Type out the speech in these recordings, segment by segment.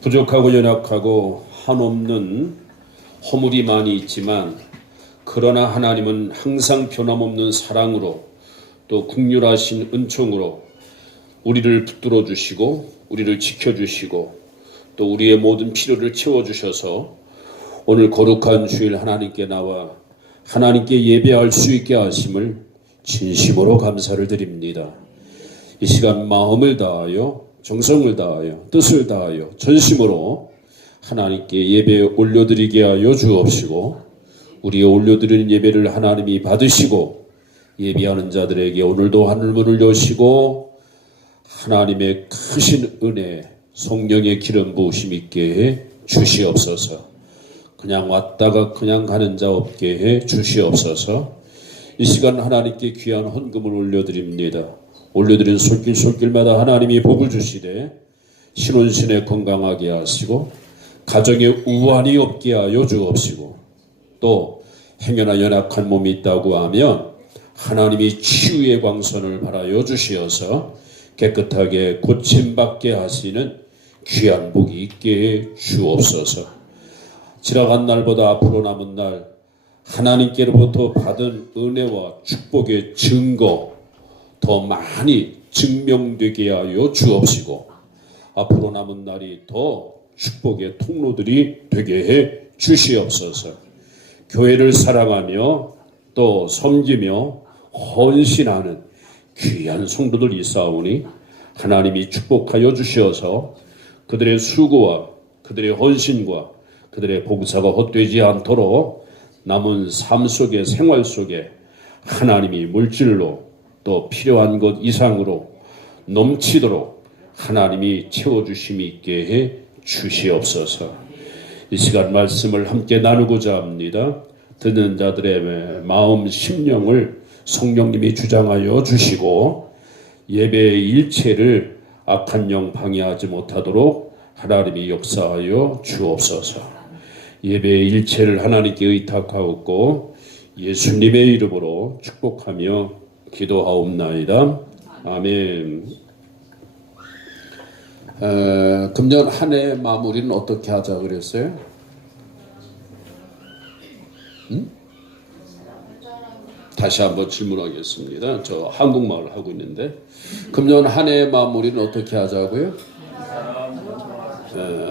부족하고 연약하고 한없는 허물이 많이 있지만 그러나 하나님은 항상 변함없는 사랑으로 또 긍휼하신 은총으로 우리를 붙들어 주시고 우리를 지켜주시고 또 우리의 모든 필요를 채워주셔서 오늘 거룩한 주일 하나님께 나와 하나님께 예배할 수 있게 하심을 진심으로 감사를 드립니다. 이 시간 마음을 다하여 정성을 다하여 뜻을 다하여 전심으로 하나님께 예배 올려드리게 하여 주옵시고 우리의 올려드리는 예배를 하나님이 받으시고 예배하는 자들에게 오늘도 하늘문을 여시고 하나님의 크신 은혜 성령의 기름 부으심 있게 해 주시옵소서. 그냥 왔다가 그냥 가는 자 없게 해 주시옵소서. 이 시간 하나님께 귀한 헌금을 올려드립니다. 올려드린 손길마다 하나님이 복을 주시되 신혼신에 건강하게 하시고 가정에 우환이 없게 하여 주옵시고 또 행여나 연약한 몸이 있다고 하면 하나님이 치유의 광선을 발하여 주시어서 깨끗하게 고침받게 하시는 귀한 복이 있게 해 주옵소서. 지나간 날보다 앞으로 남은 날 하나님께로부터 받은 은혜와 축복의 증거 더 많이 증명되게 하여 주옵시고 앞으로 남은 날이 더 축복의 통로들이 되게 해 주시옵소서. 교회를 사랑하며 또 섬기며 헌신하는 귀한 성도들 있사오니 하나님이 축복하여 주시어서 그들의 수고와 그들의 헌신과 그들의 봉사가 헛되지 않도록 남은 삶 속에 생활 속에 하나님이 물질로 또 필요한 것 이상으로 넘치도록 하나님이 채워주심이 있게 해 주시옵소서. 이 시간 말씀을 함께 나누고자 합니다. 듣는 자들의 마음 심령을 성령님이 주장하여 주시고 예배의 일체를 악한 영 방해하지 못하도록 하나님이 역사하여 주옵소서. 예배의 일체를 하나님께 의탁하옵고 예수님의 이름으로 축복하며 기도하옵나이다. 아멘. 금년 한 해 마무리는 어떻게 하자 그랬어요? 다시 한번 질문하겠습니다. 저 한국말을 하고 있는데 금년 한 해 마무리는 어떻게 하자고요?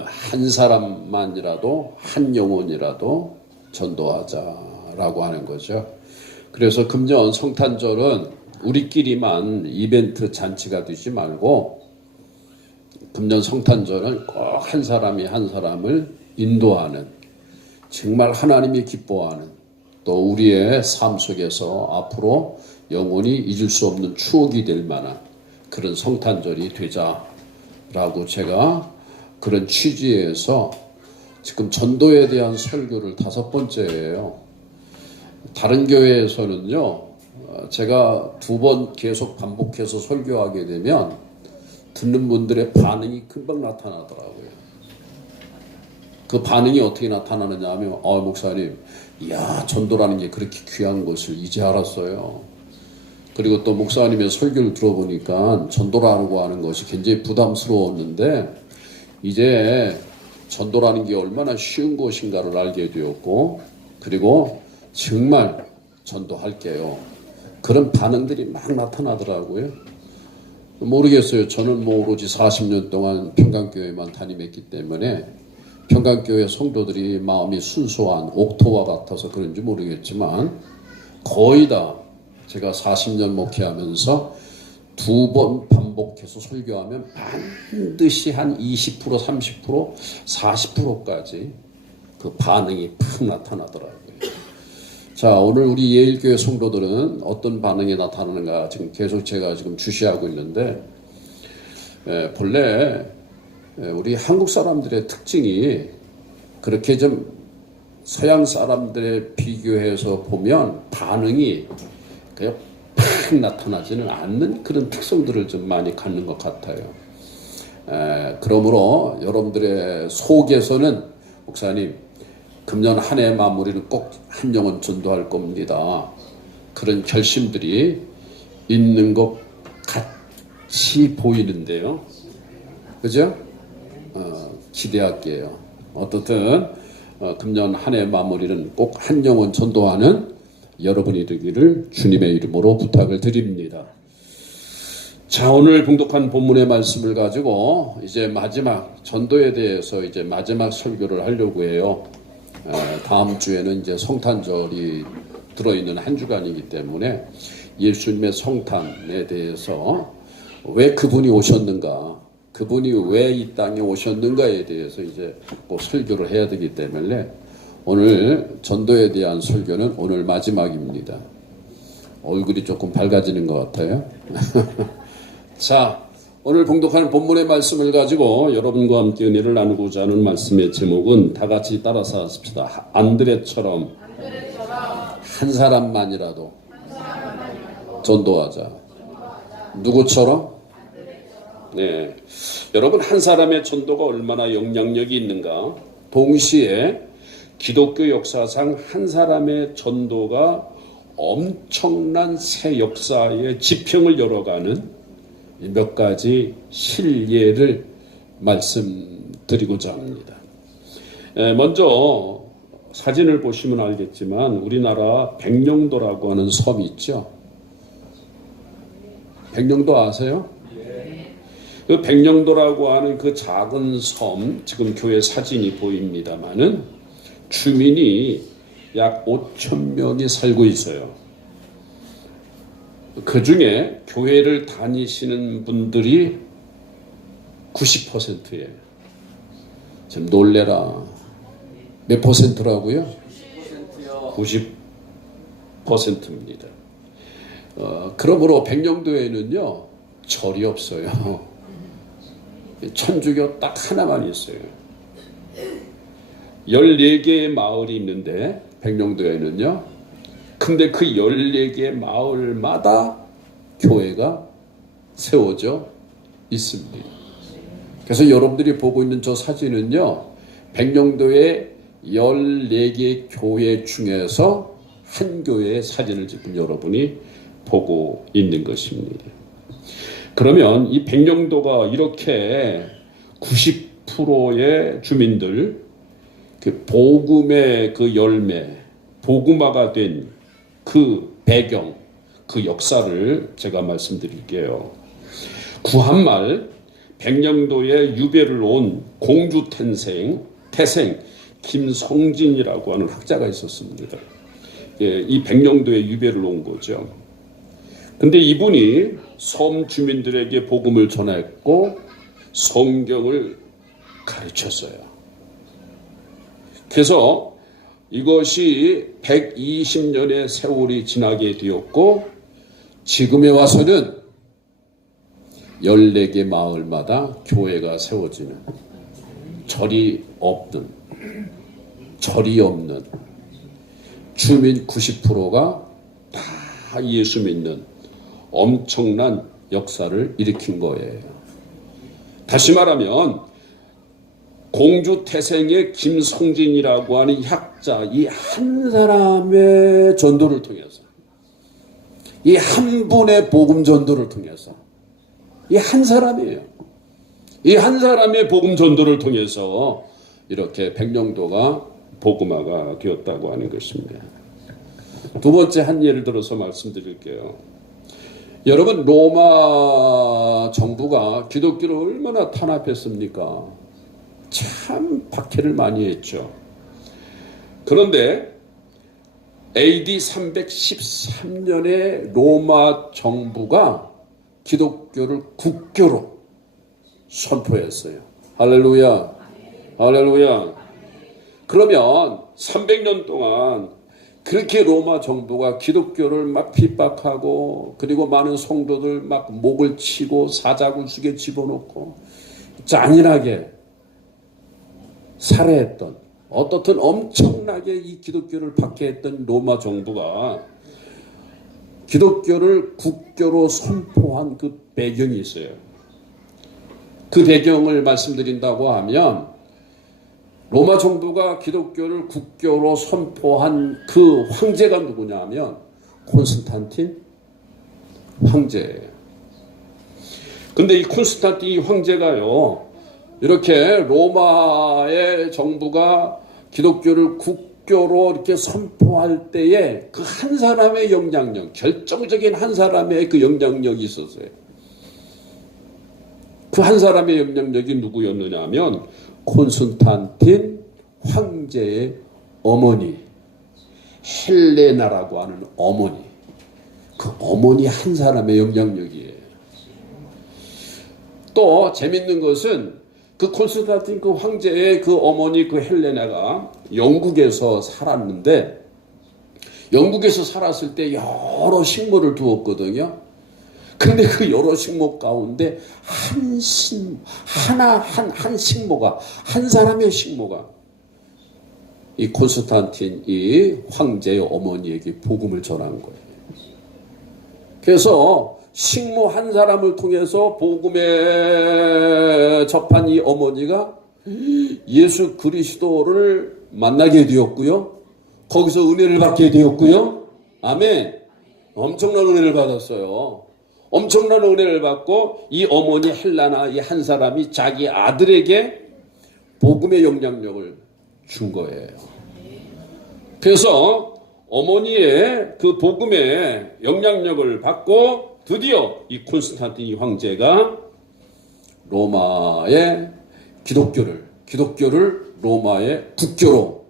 한 사람만이라도 한 영혼이라도 전도하자라고 하는 거죠. 그래서 금년 성탄절은 우리끼리만 이벤트 잔치가 되지 말고 금년 성탄절은 꼭 한 사람이 한 사람을 인도하는 정말 하나님이 기뻐하는 또 우리의 삶 속에서 앞으로 영원히 잊을 수 없는 추억이 될 만한 그런 성탄절이 되자라고 제가 그런 취지에서 지금 전도에 대한 설교를 5번째예요. 다른 교회에서는요, 제가 2번 계속 반복해서 설교하게 되면 듣는 분들의 반응이 금방 나타나더라고요. 그 반응이 어떻게 나타나느냐 하면 목사님, 이야 전도라는 게 그렇게 귀한 것을 이제 알았어요. 그리고 또 목사님의 설교를 들어보니까 전도라고 하는 것이 굉장히 부담스러웠는데 이제 전도라는 게 얼마나 쉬운 것인가를 알게 되었고 그리고 정말 전도할게요. 그런 반응들이 막 나타나더라고요. 모르겠어요. 저는 오로지 40년 동안 평강교회만 담임했기 때문에 평강교회 성도들이 마음이 순수한 옥토와 같아서 그런지 모르겠지만 거의 다 제가 40년 목회하면서 2번 반복해서 설교하면 반드시 한 20%, 30%, 40%까지 그 반응이 팍 나타나더라고요. 자, 오늘 우리 예일교회 성도들은 어떤 반응이 나타나는가 지금 계속 제가 지금 주시하고 있는데 본래 우리 한국 사람들의 특징이 그렇게 좀 서양 사람들에 비교해서 보면 반응이 그냥 팍 나타나지는 않는 그런 특성들을 좀 많이 갖는 것 같아요. 그러므로 여러분들의 속에서는 목사님 금년 한 해 마무리는 꼭 한 영혼 전도할 겁니다. 그런 결심들이 있는 것 같이 보이는데요. 그죠? 기대할게요. 어떻든 금년 한 해 마무리는 꼭 한 영혼 전도하는 여러분이 되기를 주님의 이름으로 부탁을 드립니다. 자, 오늘 봉독한 본문의 말씀을 가지고 이제 마지막 전도에 대해서 이제 마지막 설교를 하려고 해요. 다음 주에는 이제 성탄절이 들어있는 한 주간이기 때문에 예수님의 성탄에 대해서 왜 그분이 오셨는가, 그분이 왜 이 땅에 오셨는가에 대해서 이제 꼭 설교를 해야 되기 때문에 오늘 전도에 대한 설교는 오늘 마지막입니다. 얼굴이 조금 밝아지는 것 같아요. 자, 오늘 봉독하는 본문의 말씀을 가지고 여러분과 함께 은혜를 나누고자 하는 말씀의 제목은 다 같이 따라서 하십시다. 안드레처럼 한 사람만이라도 전도하자. 누구처럼? 네, 여러분, 한 사람의 전도가 얼마나 영향력이 있는가? 동시에 기독교 역사상 한 사람의 전도가 엄청난 새 역사의 지평을 열어가는 몇 가지 실례를 말씀드리고자 합니다. 먼저 사진을 보시면 알겠지만 우리나라 백령도라고 하는 섬이 있죠. 백령도 아세요? 그 백령도라고 하는 그 작은 섬, 지금 교회 사진이 보입니다마는 주민이 약 5천 명이 살고 있어요. 그 중에 교회를 다니시는 분들이 90%예요. 좀 놀래라. 몇 퍼센트라고요? 90%입니다. 그러므로 백령도에는요, 절이 없어요. 천주교 딱 하나만 있어요. 14개의 마을이 있는데 백령도에는요. 근데 그 14개의 마을마다 교회가 세워져 있습니다. 그래서 여러분들이 보고 있는 저 사진은요. 백령도의 14개 교회 중에서 한 교회의 사진을 지금 여러분이 보고 있는 것입니다. 그러면 이 백령도가 이렇게 90%의 주민들 그 복음의 그 열매, 복음화가 된 그 배경, 그 역사를 제가 말씀드릴게요. 구한말 백령도에 유배를 온 공주태생 김성진이라고 하는 학자가 있었습니다. 예, 이 백령도에 유배를 온 거죠. 근데 이분이 섬 주민들에게 복음을 전했고 성경을 가르쳤어요. 그래서 이것이 120년의 세월이 지나게 되었고 지금에 와서는 14개 마을마다 교회가 세워지는, 절이 없는 주민 90%가 다 예수 믿는 엄청난 역사를 일으킨 거예요. 다시 말하면 공주태생의 김성진이라고 하는 학자, 이 한 사람의 전도를 통해서, 이 한 분의 복음 전도를 통해서, 이 한 사람이에요. 이 한 사람의 복음 전도를 통해서 이렇게 백령도가 복음화가 되었다고 하는 것입니다. 두 번째 한 예를 들어서 말씀드릴게요. 여러분, 로마 정부가 기독교를 얼마나 탄압했습니까? 참 박해를 많이 했죠. 그런데 AD 313년에 로마 정부가 기독교를 국교로 선포했어요. 할렐루야. 할렐루야. 그러면 300년 동안 그렇게 로마 정부가 기독교를 막 핍박하고 그리고 많은 성도들 막 목을 치고 사자굴속에 집어넣고 잔인하게 살해했던, 어떻든 엄청나게 이 기독교를 박해했던 로마 정부가 기독교를 국교로 선포한 그 배경이 있어요. 그 배경을 말씀드린다고 하면 로마 정부가 기독교를 국교로 선포한 그 황제가 누구냐 하면 콘스탄틴 황제예요. 근데 이 콘스탄틴 황제가요, 이렇게 로마의 정부가 기독교를 국교로 이렇게 선포할 때에 그 한 사람의 영향력, 결정적인 한 사람의 그 영향력이 있었어요. 그 한 사람의 영향력이 누구였느냐 하면 콘스탄틴 황제의 어머니, 헬레나라고 하는 어머니. 그 어머니 한 사람의 영향력이에요. 또 재밌는 것은 그 콘스탄틴 그 황제의 그 어머니 그 헬레나가 영국에서 살았는데, 영국에서 살았을 때 여러 식물을 두었거든요. 근데 그 여러 식목 가운데 한 식모가, 한 사람의 식모가 이 콘스탄틴 이 황제의 어머니에게 복음을 전한 거예요. 그래서 식모 한 사람을 통해서 복음에 접한 이 어머니가 예수 그리스도를 만나게 되었고요. 거기서 은혜를 받게 되었고요. 아멘. 엄청난 은혜를 받았어요. 엄청난 은혜를 받고 이 어머니 헬라나 이 한 사람이 자기 아들에게 복음의 영향력을 준 거예요. 그래서 어머니의 그 복음의 영향력을 받고 드디어 이 콘스탄틴 황제가 로마의 기독교를 로마의 국교로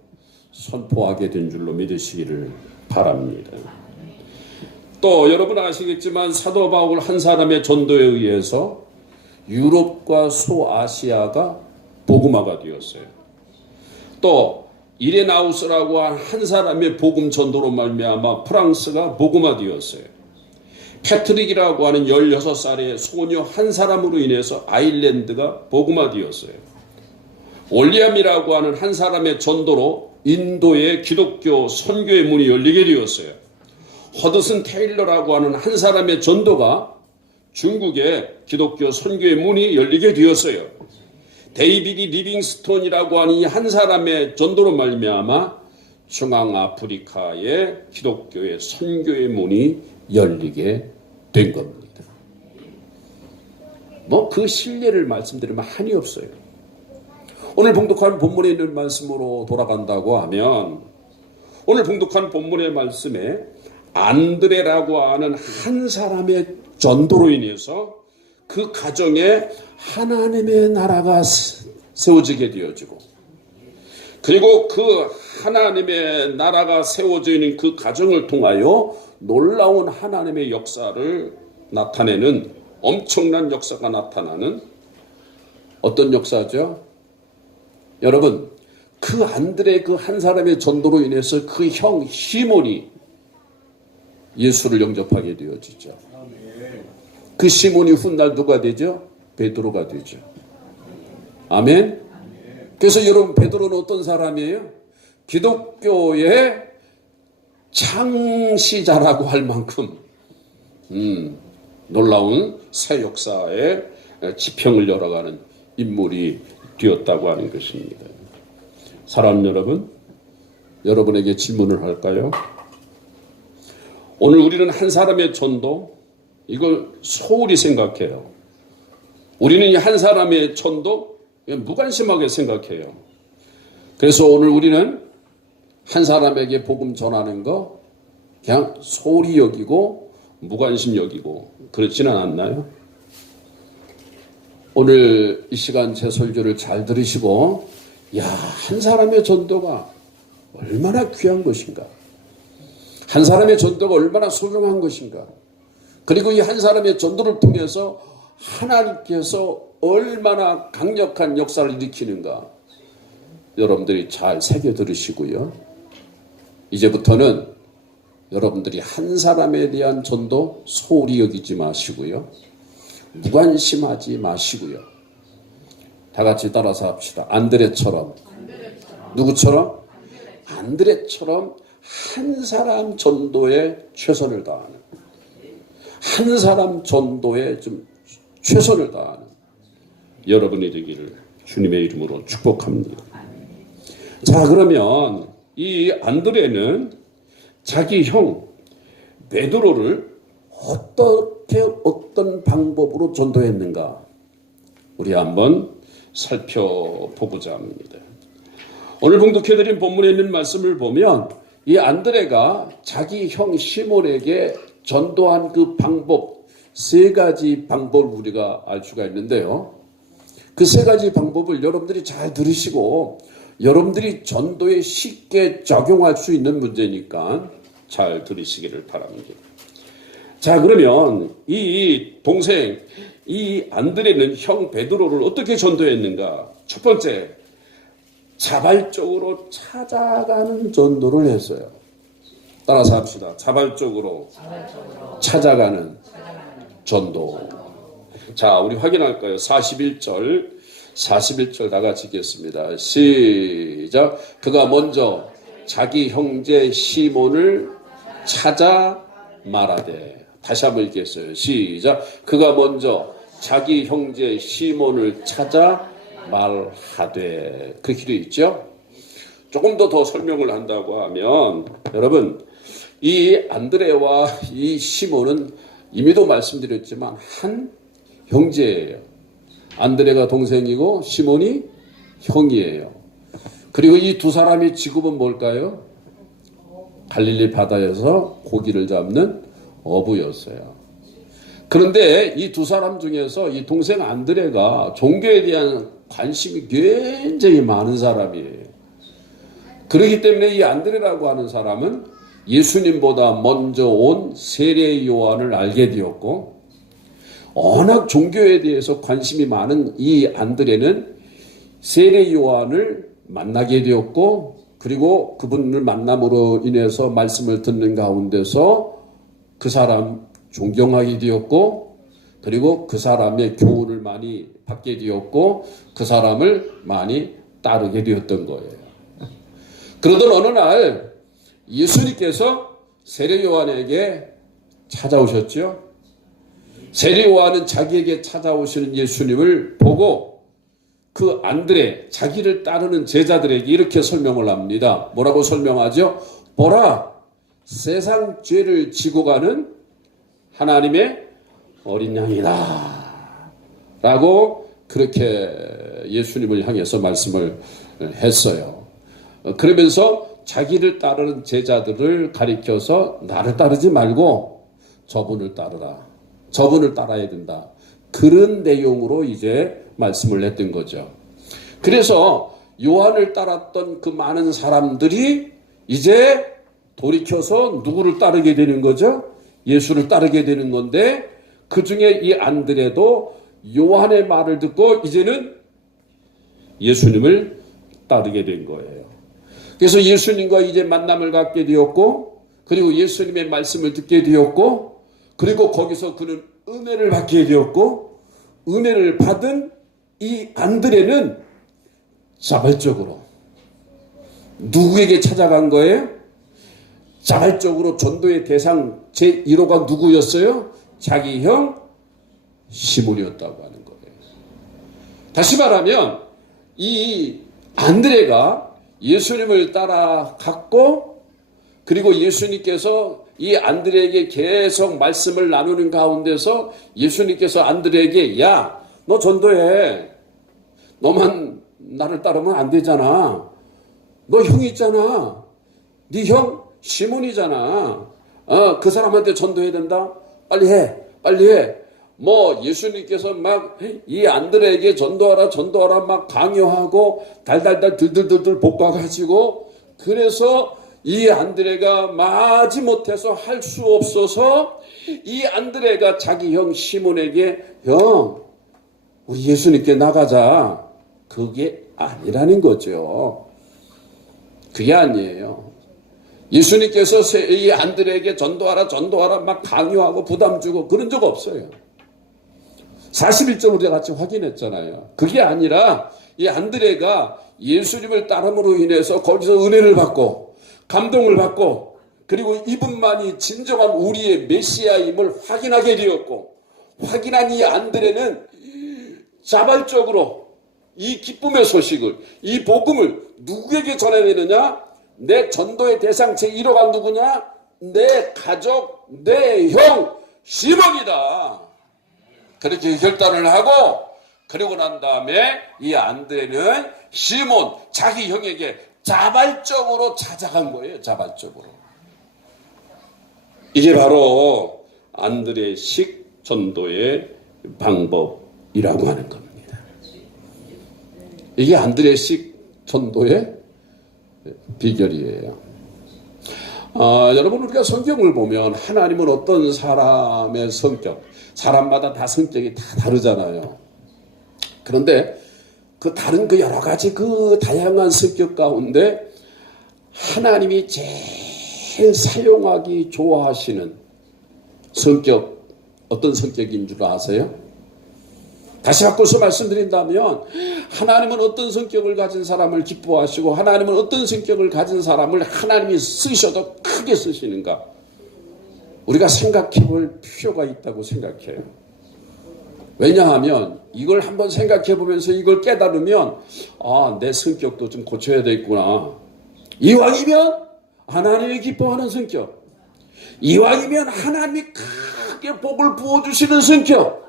선포하게 된 줄로 믿으시기를 바랍니다. 또 여러분 아시겠지만 사도 바울 한 사람의 전도에 의해서 유럽과 소아시아가 복음화가 되었어요. 또 이레나우스라고 한 사람의 복음 전도로 말미암아 프랑스가 복음화되었어요. 패트릭이라고 하는 16살의 소녀 한 사람으로 인해서 아일랜드가 복음화되었어요. 올리암이라고 하는 한 사람의 전도로 인도의 기독교 선교의 문이 열리게 되었어요. 허드슨 테일러라고 하는 한 사람의 전도가 중국의 기독교 선교의 문이 열리게 되었어요. 데이비드 리빙스톤이라고 하는 이 한 사람의 전도로 말미암아 중앙아프리카의 기독교의 선교의 문이 열리게 된 겁니다. 뭐 그 신뢰를 말씀드리면 한이 없어요. 오늘 봉독한 본문에 있는 말씀으로 돌아간다고 하면 오늘 봉독한 본문의 말씀에 안드레라고 하는 한 사람의 전도로 인해서 그 가정에 하나님의 나라가 세워지게 되어지고, 그리고 그 하나님의 나라가 세워져 있는 그 가정을 통하여 놀라운 하나님의 역사를 나타내는 엄청난 역사가 나타나는 어떤 역사죠? 여러분, 그 안드레 그 한 사람의 전도로 인해서 그 형 시몬이 예수를 영접하게 되어지죠. 그 시몬이 훗날 누가 되죠? 베드로가 되죠. 아멘. 그래서 여러분, 베드로는 어떤 사람이에요? 기독교의 창시자라고 할 만큼 놀라운 새 역사의 지평을 열어가는 인물이 되었다고 하는 것입니다. 사람 여러분, 여러분에게 질문을 할까요? 오늘 우리는 한 사람의 전도, 이걸 소홀히 생각해요. 우리는 이 한 사람의 전도 무관심하게 생각해요. 그래서 오늘 우리는 한 사람에게 복음 전하는 거 그냥 소홀히 여기고 무관심 여기고 그렇지는 않나요? 오늘 이 시간 제 설교를 잘 들으시고, 한 사람의 전도가 얼마나 귀한 것인가, 한 사람의 전도가 얼마나 소중한 것인가, 그리고 이 한 사람의 전도를 통해서 하나님께서 얼마나 강력한 역사를 일으키는가, 여러분들이 잘 새겨 들으시고요. 이제부터는 여러분들이 한 사람에 대한 전도 소홀히 여기지 마시고요. 무관심하지 마시고요. 다 같이 따라서 합시다. 안드레처럼. 누구처럼? 안드레처럼 한 사람 전도에 최선을 다하는, 한 사람 전도에 좀 최선을 다하는 여러분이 되기를 주님의 이름으로 축복합니다. 자, 그러면 이 안드레는 자기 형 베드로를 어떤 방법으로 전도했는가, 우리 한번 살펴보고자 합니다. 오늘 봉독해드린 본문에 있는 말씀을 보면 이 안드레가 자기 형 시몬에게 전도한 그 방법, 세 가지 방법을 우리가 알 수가 있는데요. 그 세 가지 방법을 여러분들이 잘 들으시고 여러분들이 전도에 쉽게 적용할 수 있는 문제니까 잘 들으시기를 바랍니다. 자, 그러면 이 동생, 이 안드레는 형 베드로를 어떻게 전도했는가? 첫 번째, 자발적으로 찾아가는 전도를 했어요. 따라서 합시다. 자발적으로 찾아가는 전도. 자, 우리 확인할까요? 41절 다 같이 읽겠습니다. 시작. 그가 먼저 자기 형제 시몬을 찾아 말하되. 다시 한번 읽겠어요. 시작. 그가 먼저 자기 형제 시몬을 찾아 말하되. 그렇게 되어 있죠. 조금 더 설명을 한다고 하면 여러분, 이 안드레와 이 시몬은 이미도 말씀드렸지만 한 형제예요. 안드레가 동생이고 시몬이 형이에요. 그리고 이 두 사람의 직업은 뭘까요? 갈릴리 바다에서 고기를 잡는 어부였어요. 그런데 이 두 사람 중에서 이 동생 안드레가 종교에 대한 관심이 굉장히 많은 사람이에요. 그렇기 때문에 이 안드레라고 하는 사람은 예수님보다 먼저 온 세례 요한을 알게 되었고, 워낙 종교에 대해서 관심이 많은 이 안드레는 세례 요한을 만나게 되었고, 그리고 그분을 만남으로 인해서 말씀을 듣는 가운데서 그 사람 존경하게 되었고, 그리고 그 사람의 교훈을 많이 받게 되었고, 그 사람을 많이 따르게 되었던 거예요. 그러던 어느 날 예수님께서 세례 요한에게 찾아오셨죠. 세례 요한은 자기에게 찾아오시는 예수님을 보고 그 안드레, 자기를 따르는 제자들에게 이렇게 설명을 합니다. 뭐라고 설명하죠? 보라, 세상 죄를 지고 가는 하나님의 어린 양이다 라고 그렇게 예수님을 향해서 말씀을 했어요. 그러면서 자기를 따르는 제자들을 가리켜서 나를 따르지 말고 저분을 따르라. 저분을 따라야 된다. 그런 내용으로 이제 말씀을 했던 거죠. 그래서 요한을 따랐던 그 많은 사람들이 이제 돌이켜서 누구를 따르게 되는 거죠? 예수를 따르게 되는 건데, 그 중에 이 안드레도 요한의 말을 듣고 이제는 예수님을 따르게 된 거예요. 그래서 예수님과 이제 만남을 갖게 되었고, 그리고 예수님의 말씀을 듣게 되었고, 그리고 거기서 그는 은혜를 받게 되었고, 은혜를 받은 이 안드레는 자발적으로 누구에게 찾아간 거예요? 자발적으로 전도의 대상 제1호가 누구였어요? 자기 형 시몬이었다고 하는 거예요. 다시 말하면 이 안드레가 예수님을 따라갔고, 그리고 예수님께서 이 안드레에게 계속 말씀을 나누는 가운데서 예수님께서 안드레에게 야, 너 전도해. 너만 나를 따르면 안 되잖아. 너 형 있잖아. 네 형 시몬이잖아. 그 사람한테 전도해야 된다. 빨리 해. 빨리 해. 뭐 예수님께서 막 이 안드레에게 전도하라 막 강요하고 달달달 들들들들 볶아가지고, 그래서 이 안드레가 마지못해서 할 수 없어서 이 안드레가 자기 형 시몬에게 형 우리 예수님께 나가자. 그게 아니라는 거죠. 그게 아니에요. 예수님께서 이 안드레에게 전도하라 막 강요하고 부담 주고 그런 적 없어요. 41절 우리가 같이 확인했잖아요. 그게 아니라 이 안드레가 예수님을 따름으로 인해서 거기서 은혜를 받고 감동을 받고, 그리고 이분만이 진정한 우리의 메시아임을 확인하게 되었고, 확인한 이 안드레는 자발적으로 이 기쁨의 소식을, 이 복음을 누구에게 전해야 되느냐? 내 전도의 대상 제1호가 누구냐? 내 가족, 내 형 시몬이다. 그렇게 결단을 하고 그러고 난 다음에 이 안드레는 시몬 자기 형에게 자발적으로 찾아간 거예요. 자발적으로. 이게 바로 안드레식 전도의 방법이라고 하는 겁니다. 이게 안드레식 전도의 비결이에요. 여러분, 우리가 성경을 보면 하나님은 어떤 사람의 성격, 사람마다 다 성격이 다 다르잖아요. 그런데 그 다른 그 여러 가지 그 다양한 성격 가운데 하나님이 제일 사용하기 좋아하시는 성격, 어떤 성격인 줄 아세요? 다시 바꿔서 말씀드린다면 하나님은 어떤 성격을 가진 사람을 기뻐하시고 하나님은 어떤 성격을 가진 사람을 하나님이 쓰셔도 크게 쓰시는가? 우리가 생각해 볼 필요가 있다고 생각해요. 왜냐하면 이걸 한번 생각해 보면서 이걸 깨달으면 내 성격도 좀 고쳐야 되겠구나. 이왕이면 하나님이 기뻐하는 성격, 이왕이면 하나님이 크게 복을 부어주시는 성격,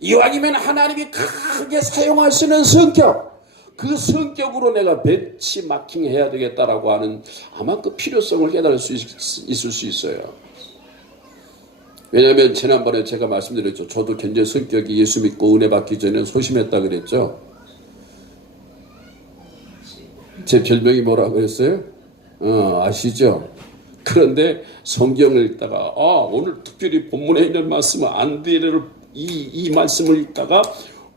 이왕이면 하나님이 크게 사용하시는 성격, 그 성격으로 내가 벤치마킹 해야 되겠다라고 하는 아마 그 필요성을 깨달을 수 있을 수 있어요. 왜냐하면 지난번에 제가 말씀드렸죠. 저도 굉장히 성격이 예수 믿고 은혜 받기 전에 소심했다 그랬죠. 제 별명이 뭐라고 그랬어요? 아시죠? 그런데 성경을 읽다가 오늘 특별히 본문에 있는 말씀은 안드레를 이 말씀을 읽다가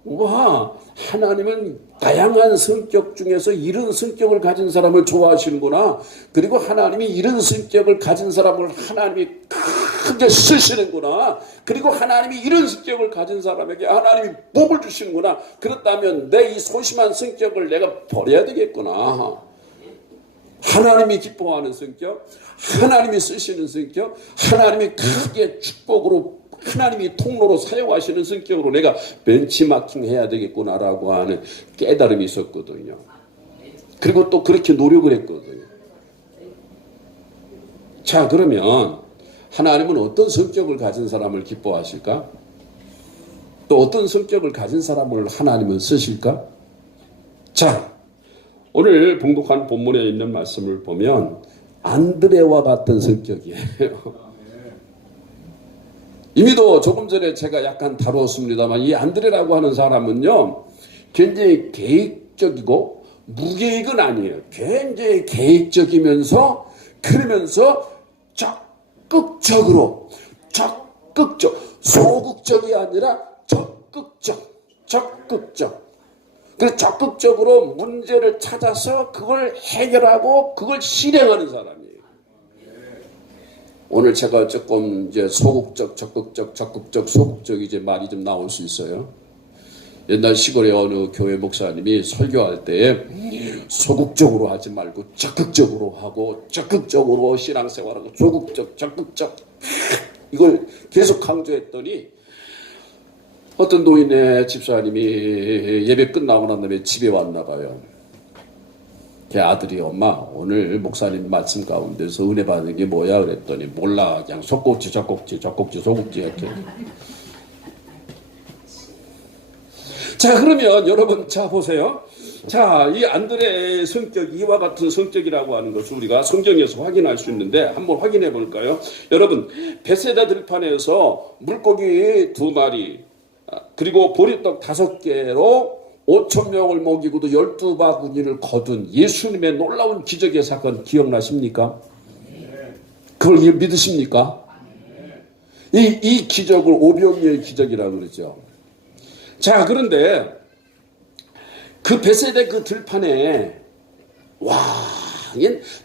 와, 하나님은 다양한 성격 중에서 이런 성격을 가진 사람을 좋아하시는구나. 그리고 하나님이 이런 성격을 가진 사람을 하나님이 크게 쓰시는구나. 그리고 하나님이 이런 성격을 가진 사람에게 하나님이 복을 주시는구나. 그렇다면 내 이 소심한 성격을 내가 버려야 되겠구나. 하나님이 기뻐하는 성격, 하나님이 쓰시는 성격, 하나님이 크게 축복으로 하나님이 통로로 사용하시는 성격으로 내가 벤치마킹 해야 되겠구나라고 하는 깨달음이 있었거든요. 그리고 또 그렇게 노력을 했거든요. 자, 그러면 하나님은 어떤 성격을 가진 사람을 기뻐하실까? 또 어떤 성격을 가진 사람을 하나님은 쓰실까? 자, 오늘 봉독한 본문에 있는 말씀을 보면 안드레와 같은 성격이에요. 이미도 조금 전에 제가 약간 다루었습니다만 이 안드레라고 하는 사람은요 굉장히 계획적이고 무계획은 아니에요. 굉장히 계획적이면서 그러면서 적극적 소극적이 아니라 적극적 그래서 적극적으로 문제를 찾아서 그걸 해결하고 그걸 실행하는 사람이에요. 오늘 제가 조금 이제 소극적, 적극적, 소극적 이제 말이 좀 나올 수 있어요. 옛날 시골의 어느 교회 목사님이 설교할 때 소극적으로 하지 말고 적극적으로 하고 적극적으로 신앙생활하고 소극적, 적극적 이걸 계속 강조했더니 어떤 노인의 집사님이 예배 끝나고 난 다음에 집에 왔나 봐요. 제 아들이 엄마 오늘 목사님 말씀 가운데서 은혜 받는 게 뭐야 그랬더니 몰라 그냥 속꼭지 적꼭지 소극지 이렇게. 자, 그러면 여러분 자 보세요. 자, 이 안드레의 성격 이와 같은 성격이라고 하는 것을 우리가 성경에서 확인할 수 있는데 한번 확인해 볼까요? 여러분 베세다 들판에서 물고기 2마리 그리고 보리떡 5개로 5,000명을 먹이고도 12바구니를 거둔 예수님의 놀라운 기적의 사건 기억나십니까? 그걸 믿으십니까? 이 기적을 오병이어의 기적이라고 그러죠. 자, 그런데 그 베세다 그 들판에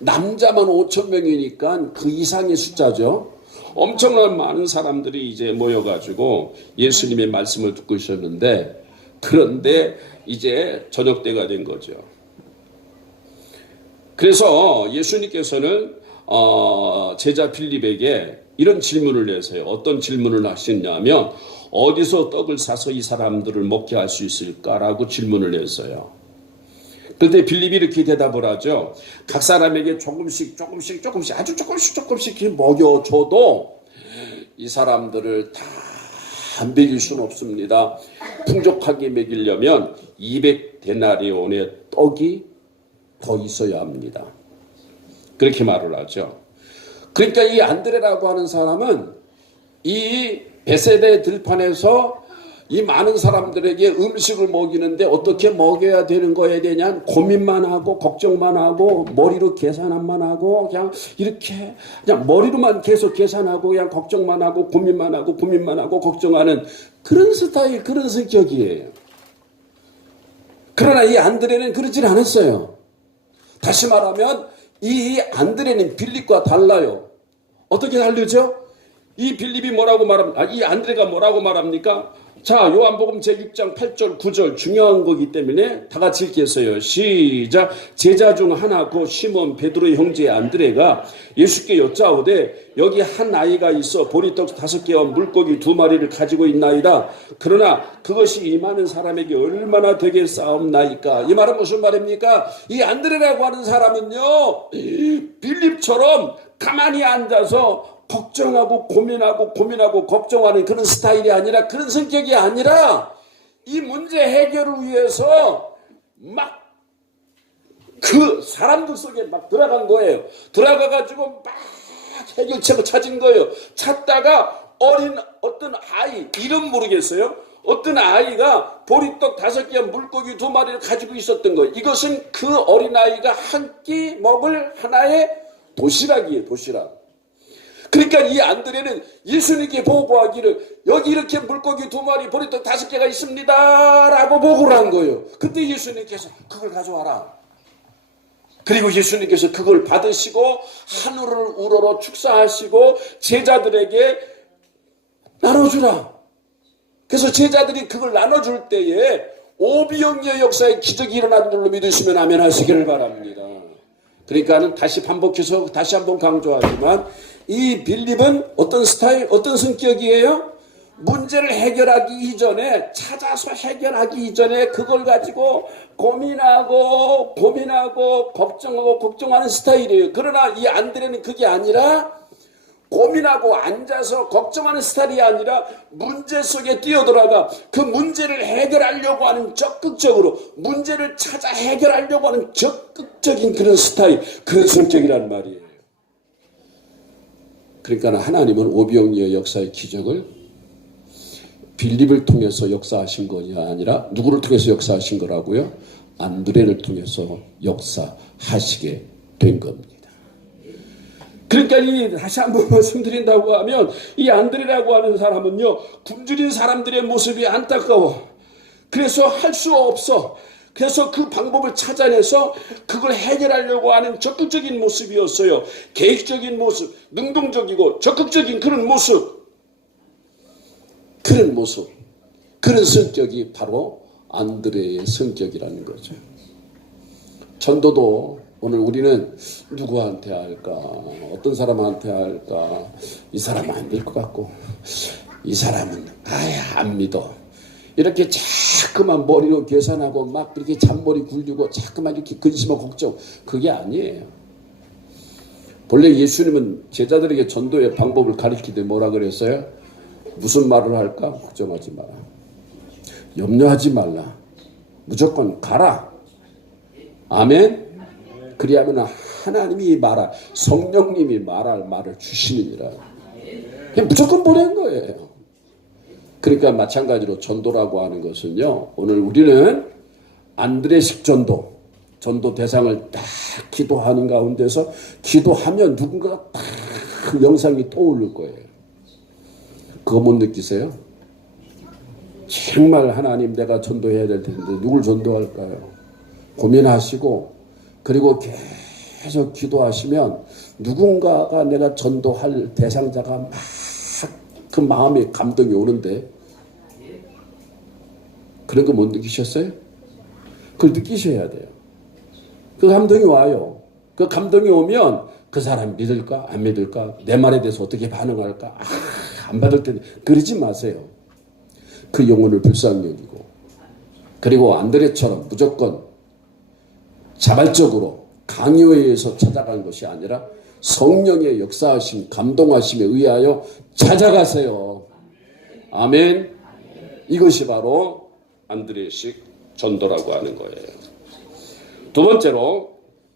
남자만 5,000명이니까 그 이상의 숫자죠. 엄청난 많은 사람들이 이제 모여가지고 예수님의 말씀을 듣고 있었는데 그런데 이제 저녁 때가 된 거죠. 그래서 예수님께서는 제자 필립에게 이런 질문을 내세요. 어떤 질문을 하셨냐면 어디서 떡을 사서 이 사람들을 먹게 할 수 있을까라고 질문을 했어요. 그런데 필립이 이렇게 대답을 하죠. 각 사람에게 조금씩 아주 조금씩 먹여줘도 이 사람들을 다 먹일 수는 없습니다. 풍족하게 먹이려면 200데나리온의 떡이 더 있어야 합니다. 그렇게 말을 하죠. 그러니까 이 안드레라고 하는 사람은 이 베세대 들판에서 이 많은 사람들에게 음식을 먹이는데 어떻게 먹여야 되는 거에 대한 고민만 하고 걱정만 하고 머리로 계산만 하고 그냥 이렇게 그냥 머리로만 계속 계산하고 그냥 걱정만 하고 고민만 하고 걱정하는 그런 스타일, 그런 성격이에요. 그러나 이 안드레는 그러질 않았어요. 다시 말하면 이 안드레는 빌립과 달라요. 어떻게 다르죠? 이 빌립이 뭐라고 말합니까? 이 안드레가 뭐라고 말합니까? 자, 요한복음 제6장 8절 9절 중요한 거기 때문에 다 같이 읽겠어요. 시작. 제자 중 하나 곧 시몬 베드로의 형제 안드레가 예수께 여짜오되 여기 한 아이가 있어 보리떡 5개와 물고기 2마리를 가지고 있나이다. 그러나 그것이 이 많은 사람에게 얼마나 되겠사옵나이까. 이 말은 무슨 말입니까? 이 안드레라고 하는 사람은요, 빌립처럼 가만히 앉아서 걱정하고 고민하고 걱정하는 그런 스타일이 아니라, 그런 성격이 아니라 이 문제 해결을 위해서 막 그 사람들 속에 막 들어간 거예요. 들어가가지고 막 해결책을 찾은 거예요. 찾다가 어떤 아이, 이름 모르겠어요. 어떤 아이가 보리떡 5개와 물고기 2마리를 가지고 있었던 거예요. 이것은 그 어린아이가 한 끼 먹을 하나의 도시락이에요. 도시락. 그러니까 이 안드레는 예수님께 보고하기를 여기 이렇게 물고기 2마리 보리떡 5개가 있습니다 라고 보고를 한 거예요. 그때 예수님께서 그걸 가져와라. 그리고 예수님께서 그걸 받으시고 하늘을 우러러 축사하시고 제자들에게 나눠주라. 그래서 제자들이 그걸 나눠줄 때에 오병이어 역사의 기적이 일어난 줄로 믿으시면 아멘 하시기를 바랍니다. 그러니까는 다시 반복해서 다시 한번 강조하지만 이 빌립은 어떤 스타일, 어떤 성격이에요? 문제를 해결하기 이전에, 찾아서 해결하기 이전에 그걸 가지고 고민하고 걱정하는 스타일이에요. 그러나 이 안드레는 그게 아니라 고민하고 앉아서 걱정하는 스타일이 아니라 문제 속에 뛰어들어가 그 문제를 해결하려고 하는 적극적으로, 문제를 찾아 해결하려고 하는 적극적인 그런 스타일, 그런 성격이란 말이에요. 그러니까 하나님은 오병이어 역사의 기적을 빌립을 통해서 역사하신 것이 아니라 누구를 통해서 역사하신 거라고요? 안드레를 통해서 역사하시게 된 겁니다. 그러니까 다시 한번 말씀드린다고 하면 이 안드레라고 하는 사람은요, 굶주린 사람들의 모습이 안타까워. 그래서 할 수 없어. 그래서 그 방법을 찾아내서 그걸 해결하려고 하는 적극적인 모습이었어요. 계획적인 모습, 능동적이고 적극적인 그런 모습, 그런 성격이 바로 안드레의 성격이라는 거죠. 전도도 오늘 우리는 누구한테 할까? 어떤 사람한테 할까? 이 사람은 안 될 것 같고, 이 사람은 안 믿어. 이렇게 자꾸만 머리로 계산하고 막 그렇게 잔머리 굴리고 자꾸만 이렇게 근심하고 걱정, 그게 아니에요. 본래 예수님은 제자들에게 전도의 방법을 가르칠 때 뭐라 그랬어요? 무슨 말을 할까? 걱정하지 마라. 염려하지 말라. 무조건 가라. 아멘? 그리하면 하나님이 성령님이 말할 말을 주시느니라. 그냥 무조건 보낸 거예요. 그러니까 마찬가지로 전도라고 하는 것은요, 오늘 우리는 안드레식 전도 대상을 딱 기도하는 가운데서 기도하면 누군가가 딱 그 영상이 떠오를 거예요. 그거 못 느끼세요? 정말 하나님, 내가 전도해야 될 텐데 누굴 전도할까요? 고민하시고 그리고 계속 기도하시면 누군가가 내가 전도할 대상자가 막 그 마음에 감동이 오는데, 그런 거 못 느끼셨어요? 그걸 느끼셔야 돼요. 그 감동이 와요. 그 감동이 오면 그 사람 믿을까 안 믿을까, 내 말에 대해서 어떻게 반응할까, 안 받을 텐데, 그러지 마세요. 그 영혼을 불쌍히 여기고, 그리고 안드레처럼 무조건 자발적으로 강요에 의해서 찾아간 것이 아니라 성령의 역사하심, 감동하심에 의하여 찾아가세요. 아멘. 이것이 바로 안드레식 전도라고 하는 거예요. 두 번째로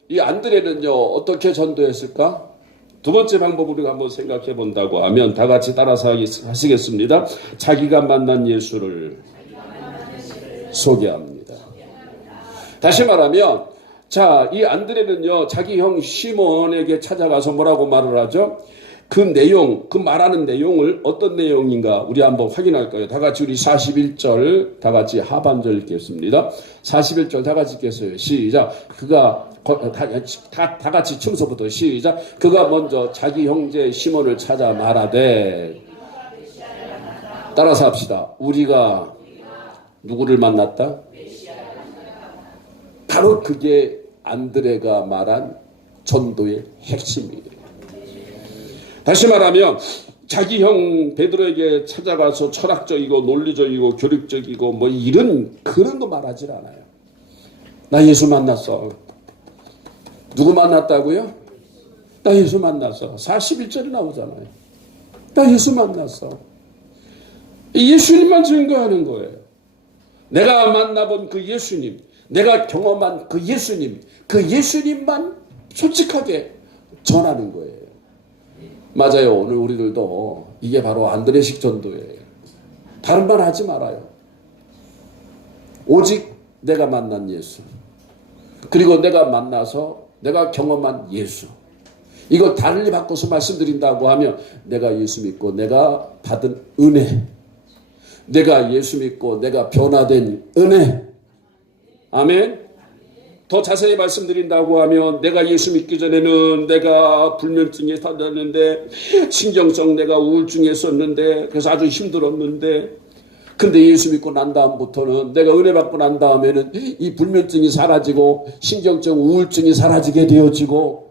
이 안드레는요 어떻게 전도했을까? 두 번째 방법 우리가 한번 생각해 본다고 하면 다 같이 따라서 하시겠습니다. 자기가 만난 예수를 소개합니다. 다시 말하면 자, 이 안드레는요 자기 형 시몬에게 찾아가서 뭐라고 말을 하죠? 그 내용, 그 말하는 내용을 어떤 내용인가 우리 한번 확인할 거예요. 다 같이 우리 41절 다 같이 하반절 읽겠습니다. 41절 다 같이 읽겠어요. 시작. 그가 다 같이 춤서부터 시작. 그가 먼저 자기 형제 시몬을 찾아 말하되 따라서 합시다. 우리가 누구를 만났다? 바로 그게 안드레가 말한 전도의 핵심이에요. 다시 말하면 자기 형 베드로에게 찾아가서 철학적이고 논리적이고 교육적이고 뭐 이런 그런 거 말하질 않아요. 나 예수 만났어. 누구 만났다고요? 나 예수 만났어. 41절에 나오잖아요. 나 예수 만났어. 예수님만 증거하는 거예요. 내가 만나본 그 예수님, 내가 경험한 그 예수님, 그 예수님만 솔직하게 전하는 거예요. 맞아요. 오늘 우리들도 이게 바로 안드레식 전도예요. 다른 말 하지 말아요. 오직 내가 만난 예수, 그리고 내가 만나서 내가 경험한 예수, 이걸 달리 바꿔서 말씀드린다고 하면 내가 예수 믿고 내가 받은 은혜, 내가 예수 믿고 내가 변화된 은혜. 아멘. 더 자세히 말씀드린다고 하면 내가 예수 믿기 전에는 내가 불면증에 달렸는데 신경성 내가 우울증에 있었는데 그래서 아주 힘들었는데 근데 예수 믿고 난 다음부터는 내가 은혜 받고 난 다음에는 이 불면증이 사라지고 신경증 우울증이 사라지게 되어지고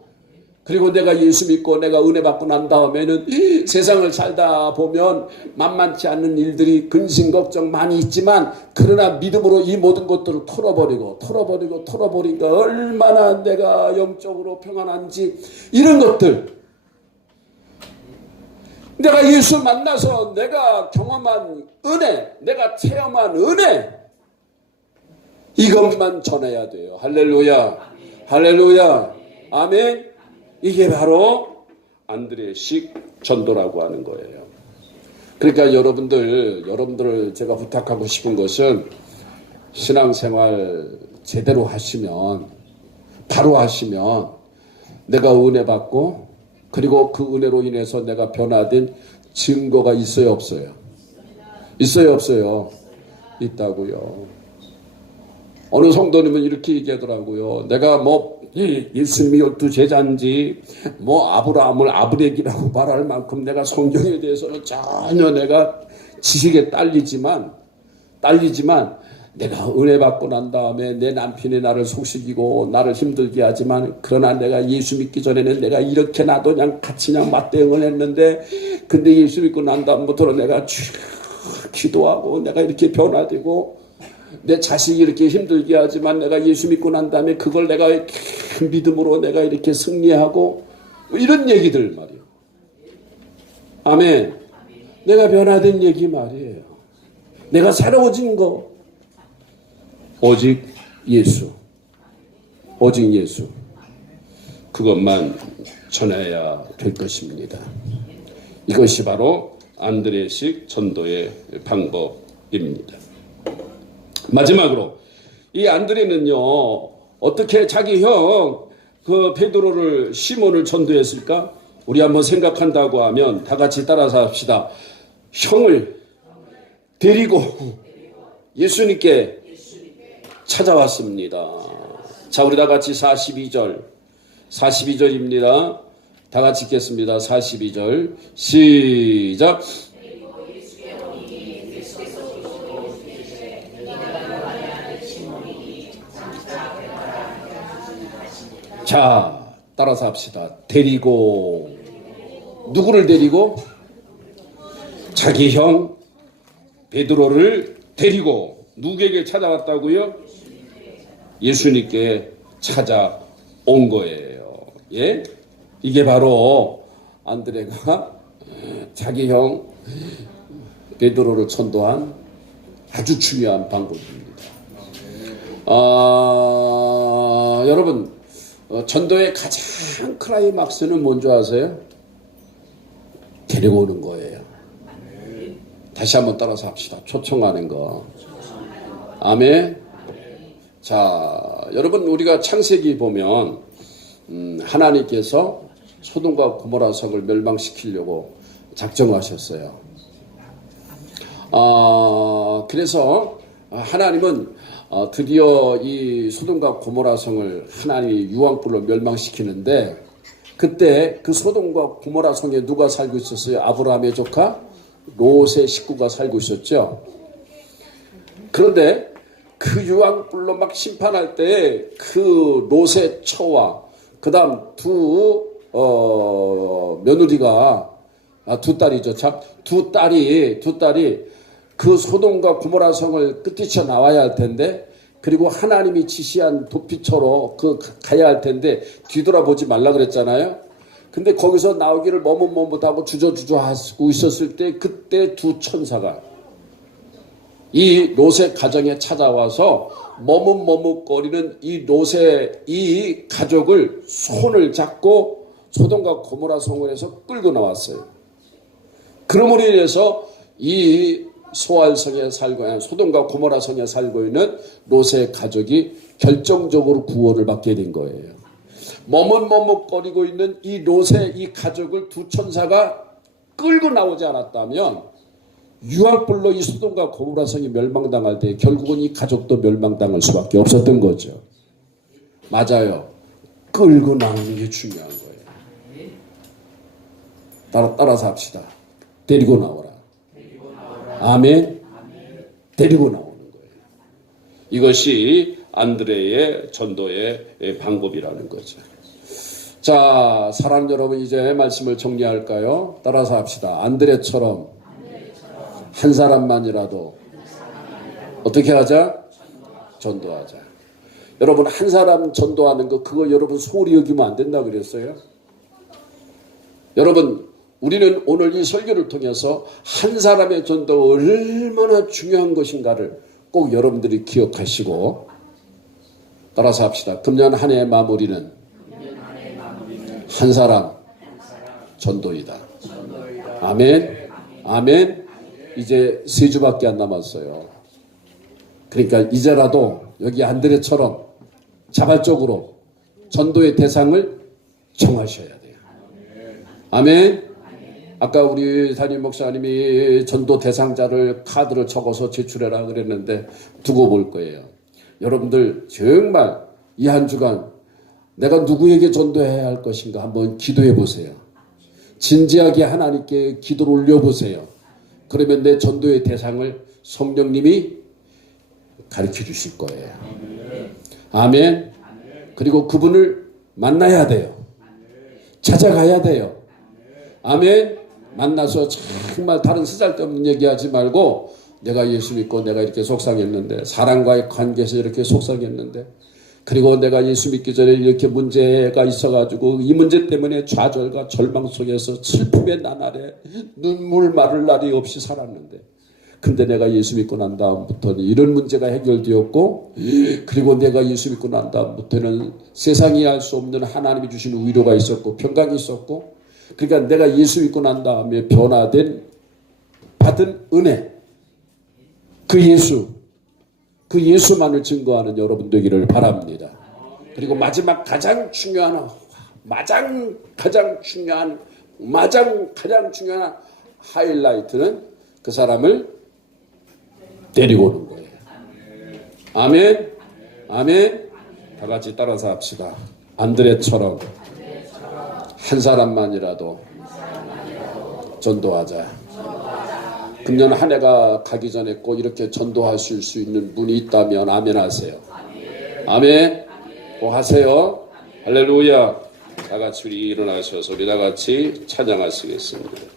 그리고 내가 예수 믿고 내가 은혜 받고 난 다음에는 세상을 살다 보면 만만치 않은 일들이 근심 걱정 많이 있지만 그러나 믿음으로 이 모든 것들을 털어버리니까 얼마나 내가 영적으로 평안한지 이런 것들 내가 예수 만나서 내가 경험한 은혜, 내가 체험한 은혜 이것만 전해야 돼요. 할렐루야, 할렐루야, 아멘. 이게 바로 안드레식 전도라고 하는 거예요. 그러니까 여러분들 제가 부탁하고 싶은 것은 신앙생활 제대로 하시면 바로 하시면 내가 은혜 받고 그리고 그 은혜로 인해서 내가 변화된 증거가 있어요, 없어요? 있어요, 없어요? 있다고요. 어느 성도님은 이렇게 얘기하더라고요. 내가 예수님이 12제자인지 아브라함을 아브렉이라고 말할 만큼 내가 성경에 대해서는 전혀 내가 지식에 딸리지만 내가 은혜 받고 난 다음에 내 남편이 나를 속삭이고 나를 힘들게 하지만 그러나 내가 예수 믿기 전에는 내가 이렇게 나도 그냥 같이 맞대응을 했는데 근데 예수 믿고 난 다음부터는 내가 기도하고 내가 이렇게 변화되고 내 자식이 이렇게 힘들게 하지만 내가 예수 믿고 난 다음에 그걸 내가 믿음으로 내가 이렇게 승리하고 이런 얘기들 말이에요. 아멘. 내가 변화된 얘기 말이에요. 내가 새로워진 거 오직 예수, 오직 예수 그것만 전해야 될 것입니다. 이것이 바로 안드레식 전도의 방법입니다. 마지막으로 이 안드레는요 어떻게 자기 형 그 베드로를 시몬을 전도했을까? 우리 한번 생각한다고 하면 다 같이 따라서 합시다. 형을 데리고 예수님께 찾아왔습니다. 자, 우리 다 같이 42절입니다. 다 같이 읽겠습니다. 42절 시작. 자, 따라서 합시다. 데리고 누구를 데리고? 자기 형 베드로를 데리고 누구에게 찾아왔다고요? 예수님께 찾아온 거예요. 예? 이게 바로 안드레가 자기 형 베드로를 전도한 아주 중요한 방법입니다. 여러분, 전도의 가장 클라이막스는 뭔지 아세요? 데리고 오는 거예요. 다시 한번 따라서 합시다. 초청하는 거. 아멘. 자, 여러분, 우리가 창세기 보면 하나님께서 소돔과 고모라 성을 멸망시키려고 작정하셨어요. 그래서 하나님은 드디어 이 소돔과 고모라 성을 하나님이 유황불로 멸망시키는데, 그때 그 소돔과 고모라 성에 누가 살고 있었어요? 아브라함의 조카 롯의 식구가 살고 있었죠. 그런데 그 유황불로 막 심판할 때 그 롯의 처와 그 다음 두 며느리가 두 딸이죠. 참, 두 딸이 그 소돔과 고모라 성을 끝이쳐 나와야 할 텐데, 그리고 하나님이 지시한 도피처로 가야 할 텐데 뒤돌아보지 말라 그랬잖아요. 근데 거기서 나오기를 머뭇머뭇하고 주저주저 하고 있었을 때, 그때 두 천사가 이 롯의 가정에 찾아와서 머뭇머뭇거리는 이 롯의 이 가족을 손을 잡고 소돔과 고모라 성에서 끌고 나왔어요. 그러므로 인해서 이 소알성에 살고, 소돔과 고모라 성에 살고 있는 롯의 가족이 결정적으로 구원을 받게 된 거예요. 머뭇머뭇거리고 있는 이 롯의 이 가족을 두 천사가 끌고 나오지 않았다면 유황불로 이 소돔과 고모라 성이 멸망당할 때 결국은 이 가족도 멸망당할 수밖에 없었던 거죠. 맞아요. 끌고 나오는 게 중요한 거예요. 따라서 합시다. 데리고 나오라. 아멘. 데리고 나오는 거예요. 이것이 안드레의 전도의 방법이라는 거죠. 자, 사랑 여러분, 이제 말씀을 정리할까요? 따라서 합시다. 안드레처럼 한 사람만이라도 어떻게 하자? 전도하자. 여러분, 한 사람 전도하는 거, 그거 여러분 소홀히 여기면 안 된다 그랬어요? 여러분, 우리는 오늘 이 설교를 통해서 한 사람의 전도가 얼마나 중요한 것인가를 꼭 여러분들이 기억하시고, 따라서 합시다. 금년 한 해의 마무리는 한 사람 전도이다. 아멘. 아멘. 이제 3주밖에 안 남았어요. 그러니까 이제라도 여기 안드레처럼 자발적으로 전도의 대상을 정하셔야 돼요. 아멘. 아까 우리 담임 목사님이 전도 대상자를 카드를 적어서 제출해라 그랬는데 두고 볼 거예요. 여러분들 정말 이 한 주간 내가 누구에게 전도해야 할 것인가 한번 기도해 보세요. 진지하게 하나님께 기도를 올려보세요. 그러면 내 전도의 대상을 성령님이 가르쳐 주실 거예요. 아멘. 그리고 그분을 만나야 돼요. 찾아가야 돼요. 아멘. 만나서 정말 다른 쓰잘데없는 얘기하지 말고, 내가 예수 믿고 내가 이렇게 속상했는데, 사람과의 관계에서 이렇게 속상했는데, 그리고 내가 예수 믿기 전에 이렇게 문제가 있어가지고 이 문제 때문에 좌절과 절망 속에서 슬픔의 나날에 눈물 마를 날이 없이 살았는데, 근데 내가 예수 믿고 난 다음부터는 이런 문제가 해결되었고, 그리고 내가 예수 믿고 난 다음부터는 세상이 알 수 없는 하나님이 주시는 위로가 있었고 평강이 있었고, 그러니까 내가 예수 믿고 난 다음에 변화된 받은 은혜, 그 예수만을 증거하는 여러분 되기를 바랍니다. 그리고 마지막 가장 중요한 하이라이트는 그 사람을 데리고 오는 거예요. 아멘. 아멘. 다 같이 따라서 합시다. 안드레처럼 한 사람만이라도 전도하자. 금년 한 해가 가기 전에 꼭 이렇게 전도하실 수 있는 분이 있다면 아멘 하세요. 아멘. 꼭 하세요. 할렐루야. 다 같이 우리 일어나셔서 우리 다 같이 찬양하시겠습니다.